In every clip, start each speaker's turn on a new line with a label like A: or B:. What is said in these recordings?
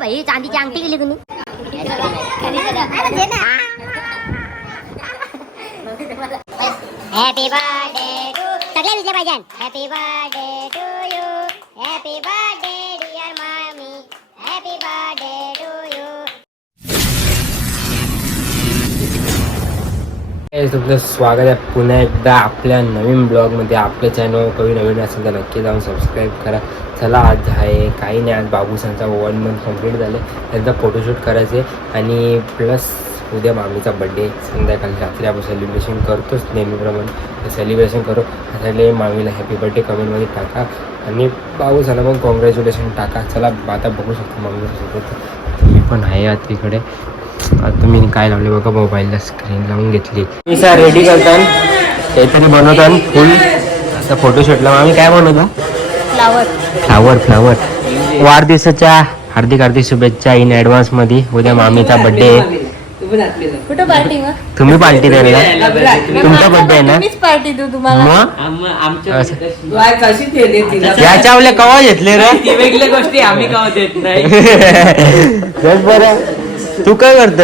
A: भाई चांदीची अंगठी गेली तुम्ही हॅपी बर्थडे सगळे विजय पाहिजे. Happy birthday to you happy birthday dear मामी हॅपी बर्थडे टू यू
B: तुमचं स्वागत आहे पुन्हा एकदा आपल्या नवीन ब्लॉगमध्ये आपलं चॅनल कवी नवीन असेल तर नक्की जाऊन सबस्क्राईब करा. चला आज आहे काही नाही आज बाबूसांचा वन मंथ कंप्लीट झाले. त्यांचा फोटोशूट करायचे आणि प्लस उद्या मामीचा बड्डे संध्याकाळी रात्री आपण सेलिब्रेशन करतोच नेहमीप्रमाणे. सेलिब्रेशन करू. त्यासाठी मामीला हॅपी बड्डे कमेंटमध्ये टाका. आणि बाबूसाला पण कॉंग्रॅच्युलेशन टाका. चला आता बघू शकतो मामीसोबत मी पण आहे आता तिकडे आता मी काय लावले बघा मोबाईलला स्क्रीन लावून घेतली. मी सर रेडी करतान. काहीतरी बनवतान. फुल आता फोटोशूटला आम्ही काय बनवतो?
A: फ्लावर
B: फ्लावर फ्लावर वाढदिवसाच्या हार्दिक हार्दिक शुभेच्छा इन ॲडव्हान्समध्ये उद्या मामीचा बर्थडे
C: कुठं पार्टी मग?
B: तुम्ही पार्टी द्यायला तुमचा बर्थडे आहे ना?
C: मीच पार्टी देऊ तुम्हाला.
B: मग? याच्या आपल्या कवा घेतले रे?
D: ती वेगळ्या गोष्टी आम्ही कवा देत नाही.
B: बस बरं. तू काय करत?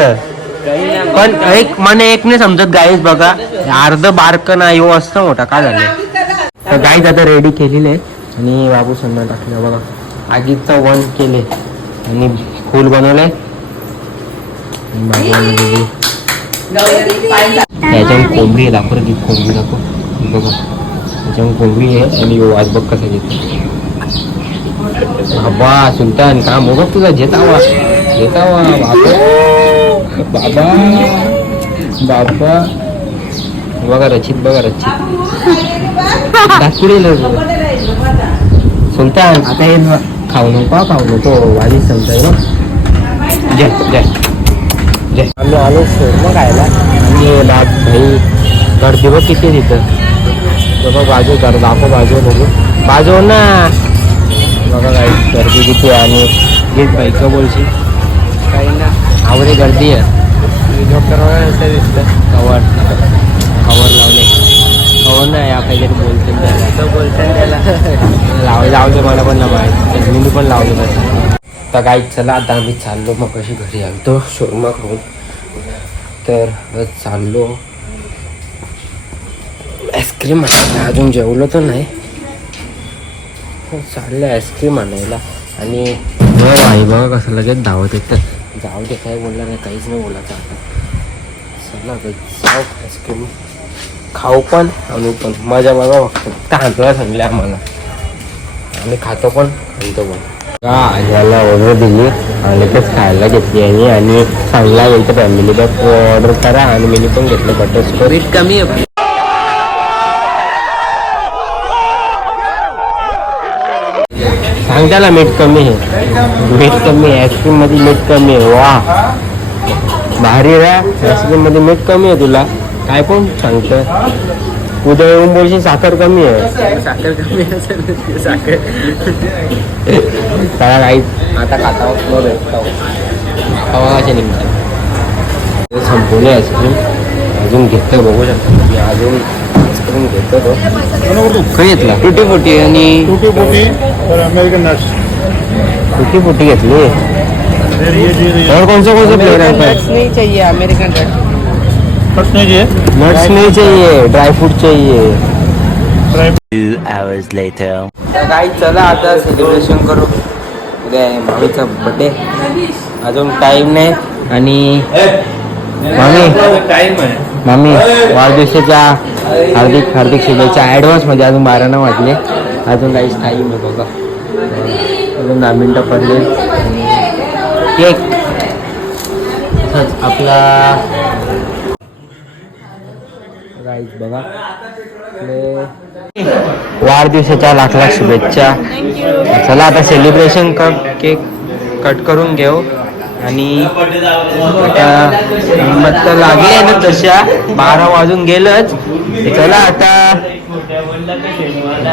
B: पण एक मला एक नाही समजत गाईच बघा. अर्ध बारक ना येऊ असतं मोठा. काय झालं? तर गाईच आता रेडी केलेले. आहे आणि बाबू सन्मान टाकलं. बघा आगीचा वन केले. आणि फूल बनवलंय आणि बाजूला दिली. याच्यावर कोंबडी आहे. दाखव ती कोंबडी दाखव. ही बघा याच्यावर कोंबडी आहे आणि आज बघ कसं घेतो बाबा सुलतान काम बघ तुझा. जेतावा जेतावा बाबा. बाबा. बाबा. बघा रचित बघा रचित. दाखवले सुलतान आता हे खाऊ नको खाऊ नको वाणी समजाय ना जय जय जय आम्ही आलो शोरमा खायला आणि बाप भाई गर्दी बघ किती तिथं बघा बाजू कर दाखव बाजू बघू बाजू ना बघा काय गर्दी किती आणि हेच बाई का बोलशील काही ना आवडे गर्दी आहे डॉक्टर असं दिसतं कवर कवर लावले कवर नाही या काहीतरी बोलते त्याला. बोलते त्याला. लाव जाऊ दे मला पण ना माहीत मी पण लावले बस. तर काय चला आता आम्ही चाललो मग कशी घरी आलतो शोरमा खाऊन तर चाललो. आईस्क्रीम आणायला. अजून जेवलो तर नाही. चाललं आईस्क्रीम आणायला. आणि आई बघा कसं लगेच धावत येतं. जाऊ दे काय बोलला नाही काहीच नाही बोलायचं आता. चला जाऊ आईस्क्रीम खाऊ पण आणू पण. मजा बघा फक्त. हातला सांगले आम्हाला आम्ही खातो पण आणतो पण. का याला ऑर्डर दिली. आणि तेच खायला घेतली आणि आणि चांगला गेलं फॅमिली बॅग ऑर्डर करा. आणि मी पण घेतलं बटर
D: रेट कमी आहे.
B: सांग त्याला मीठ कमी आहे. मीठ कमी आहे. आईस्क्रीममध्ये मीठ कमी आहे. वा भारी रे. आईस्क्रीममध्ये मीठ कमी आहे तुला. काय पण सांगतं उद्या येऊन बोलशील साखर कमी आहे.
D: साखर कमी असेल साखर.
B: त्याला काही आता खाता भेटतो खावा कसे निघतात. संपवले आईस्क्रीम अजून घेतं बघू शकतो. मी अजून आईस्क्रीम घेतो तो. काही घेतला?
D: टुटी फुटी आणि
E: टूटी फूटी अमेरिकन नट्स
B: कुठली फुटी घेतली और कौन सा कौन सा फ्लेवर है
D: नट्स नहीं चाहिए अमेरिकन नट्स
E: नहीं जी
B: नट्स नहीं चाहिए ड्राई फ्रूट चाहिए। काही चला आता सेलिब्रेशन करू उद्या आहे मामीचा बड्डे अजून टाइम नाही. आणि मामी
E: टाइम
B: मामी वाढदिवसाच्या हार्दिक हार्दिक शुभेच्छा. ॲडव्हान्समध्ये अजून बारा न वाजले. अजून काहीच टाईम आहे बघा. अजून दहा मिनटं पडले. केक तसंच आपला गाईज बघा. वाढदिवसाच्या लाख लाख शुभेच्छा. चला आता सेलिब्रेशन कर केक कट करून घेऊ. आणि आता हिंमत तर लागली आहे ना तशा. बारा वाजून गेलंच. चला आता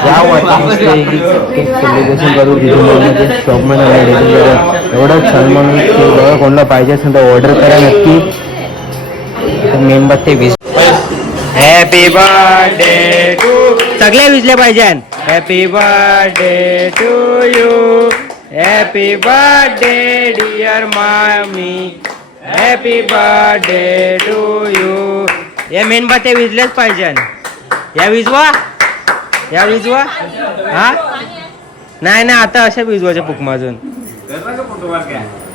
B: जाऊ आता सेलिब्रेशन करू तिथे शॉपमध्ये रेडी एवढं छान म्हणून कोणाला पाहिजे असेल तर ऑर्डर करा नक्की. मेणबत्ती वीस हॅपी बर्थडे टू सगळे विजले पाहिजे. Happy birthday to you happy birthday dear मामी हॅपी बर्थडे टू यू या मेणबत्त्या विजल्याच पाहिजे. या विजवा? या विजवा? हा? नाही नाही आता अशा विजवाच्या पुक माजून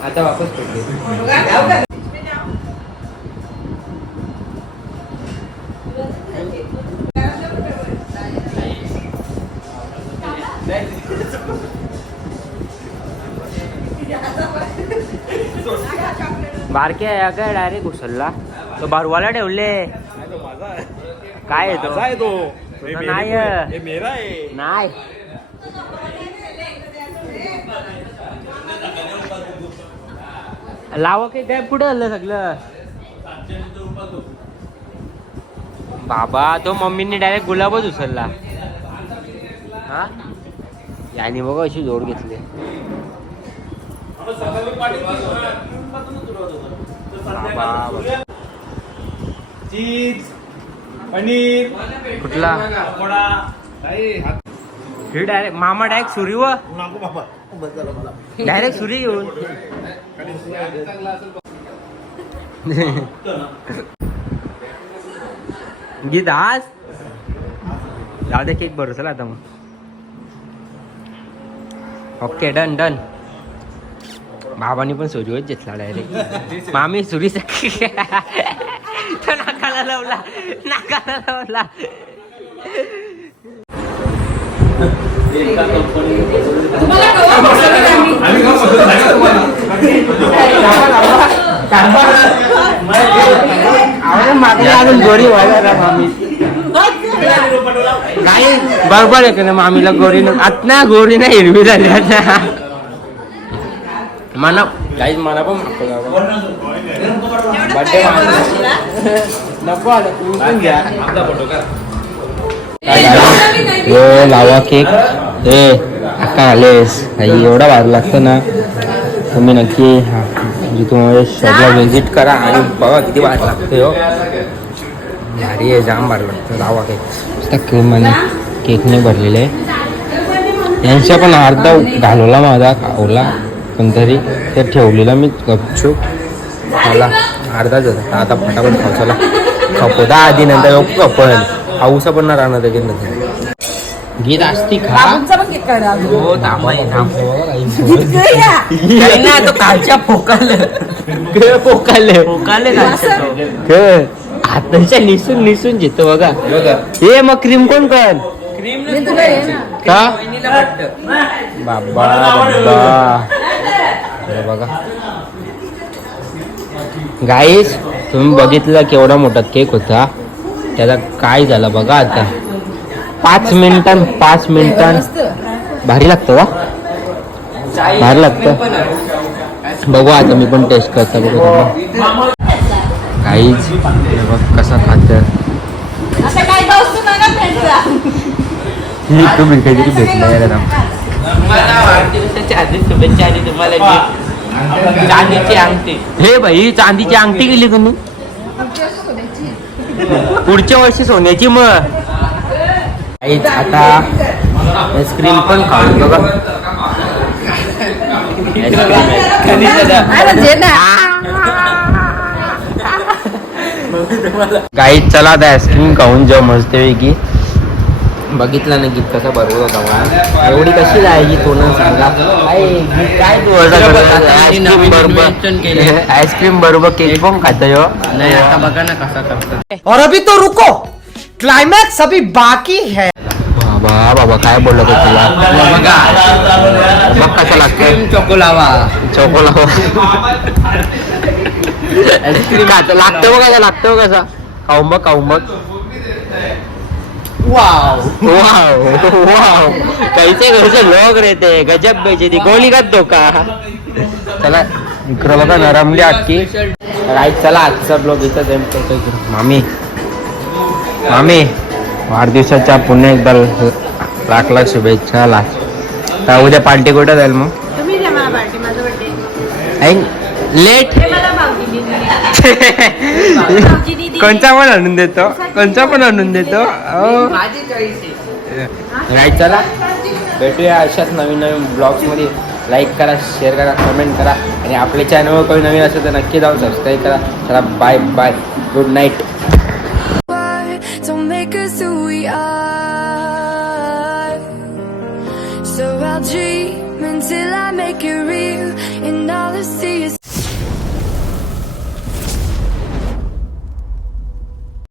B: आता वापस बारक्या या काय डायरेक्ट घुसलला तो बारवाला ठेवले काय येतो तुझा नाही आहे. नाही. लावा काही काय पुढे आलं सगळं. बाबा तो मम्मीने डायरेक्ट गुलाबच उचलला. हा? याने बघा अशी जोड घेतली.
E: चीज पनीर
B: कुठला? हे डायरेक्ट मामा डायरेक्ट सुरी व. डायरेक्ट सुरी येऊन. गीत आज? जाऊ दे केक बरं चला आता मग. ओके डन डन बाबांनी पण सुरीवर घेतला डायरेक्ट मामी सुरी तो नाकाला लावला. नाकाला लावला. अजून गोरी व्हायला ना मामी. काही बरोबर आहे का ना मामीला गोरी आत ना गोरी नाही हिरवी झाली आता मला काही मला पण बर्थडे नको तुम्ही पण घ्या लावा केक ए अक्का आलेस आई एवढा भारी लागतं ना तुम्ही नक्की हा म्हणजे तुम्हाला शॉपला व्हिजिट करा आणि बघा किती भारी लागतं हो भारी आहे जाम भारी लागतं लावा केक नुसता क्रीम आणि केकने भरलेले आहे यांच्या पण अर्धा घालवला माझा खावला पण तरी ते ठेवलेला मी गपचूप. मला अर्धाच होता आता फटाफट खाऊ चला. खपो दहा आधी नंतर आपण हाऊसा पण नाही राहणार त्याच्यात नंतर. गीत असती खा. हो थांबा ना तो कालच्या फोकाल फोकाल फोकाल हाताच्या निसून निसून घेतो बघा. हे मग क्रीम कोण कोण का? बाबा बाबा. हे बघा. गाईस तुम्ही बघितलं केवढा मोठा केक होता. त्याचा काय झालं बघा आता. पाच मिनिटां पाच मिनिटां. भारी लागतं वा भारी लागतं. बघू आता मी पण टेस्ट करता बघू काहीच बघ कसा खात तुम्ही काहीतरी भेटलं यार
D: मला वाढदिवसाच्या आधी शुभेच्छा आणि तुम्हाला gift. चांदीची अंगठी.
B: हे भाई चांदीची अंगठी गेली तुम्ही पुढच्या वर्षी सोन्याची मग आता आईस्क्रीम पण खाऊ बघा. काही चला आता आईस्क्रीम खाऊन जाऊ मस्तपैकी. बघितलं ना गीत कसा बरोबर होता मला. एवढी कशी जायची तोंड सांगा. काय तू करत? आईस्क्रीम बरोबर केक पण खातोय हो.
D: नाही आता बघा ना कसा करतात
F: और अभी तो रुको। क्लाइमैक्स अभी बाकी है।
B: बाबा बाबा काय बोललो का तुला?
D: बघा.
B: बघ कसं लागतं
D: चोको लावा.
B: चोकोला लागतं बघ कसं लागतं कसा खाऊन बघ खाऊन बघ. वाव वाव कैसे कैसे लोग रहते हैं गजब बेचती गोली का धोका? चला इकडं बघा नरमली अख्खी राईट चला आजचा ब्लॉग इथं एंड करतो मामी. मामी वाढदिवसाच्या पुन्हा एकदा लाख लाख शुभेच्छा लाख. उद्या पार्टी कुठं जाईल मग?
C: तुम्ही द्या मला पार्टी माझं बर्थडे
B: लेट. कोणचा पण आणून देतो. कोणचा पण आणून देतो. राईट चला. भेटूया अशाच नवीन नवीन ब्लॉग्समध्ये. लाईक करा शेअर करा कमेंट करा. आणि आपल्या चॅनलवर कोणी नवीन असेल तर नक्की जाऊन सबस्क्राईब करा. चला बाय बाय गुड नाईट